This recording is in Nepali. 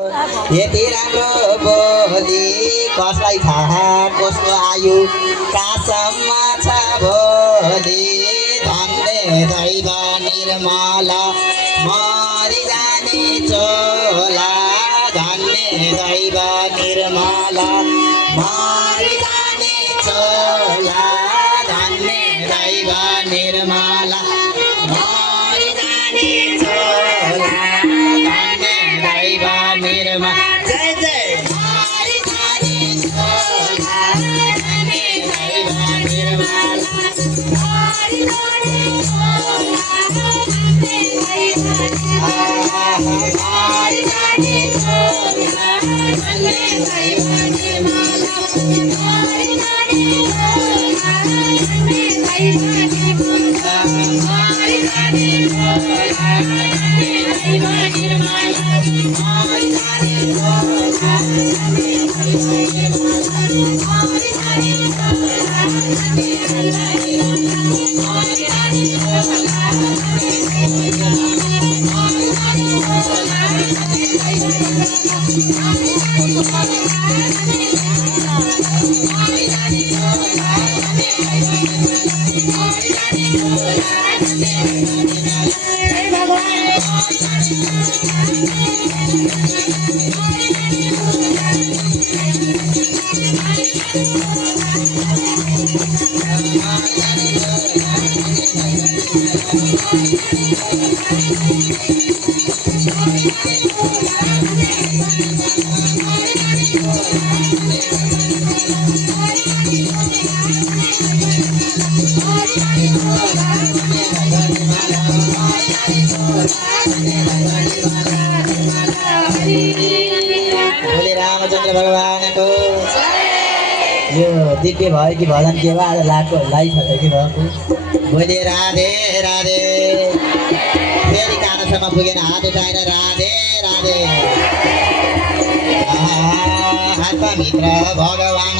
यति राम्रो बोली कसलाई थाहा कसको आयु कहाँसम्म छ भोलि धन्य दैव निर्मला मरि जाने चोला धन्य दैव निर्मला मरि जाने चोला धन्य दैव निर्मला मरि जाने चोला धन्य दैव निर्मला जय जय मरि जाने चोला धन्य दैव निर्मला मरि जाने चोला धन्य दैव निर्मला मरि जाने चोला धन्य दैव निर्मला मरि जाने चोला धन्य दैव निर्मला मरि जाने चोला धन्य दैव निर्मला मरि जाने चोला धन्य दैव निर्मला मरि जाने चोला धन्य दैव निर्मला मरि जाने चोला धन्य दैव निर्मला मरि जाने चोला धन्य दैव निर्मला मरि जाने चोला धन्य दैव निर्मला मरि जाने चोला धन्य दैव निर्मला जय भगवान बोले रामचंद्र भगवान को यो दिव्य भयो कि भजन के भयो आज लाटो लाइफ छ कि भएको बोले राधे राधे फेरि कानसम्म पुगेन हात उठाएर राधे राधे आत्ममित्र भगवान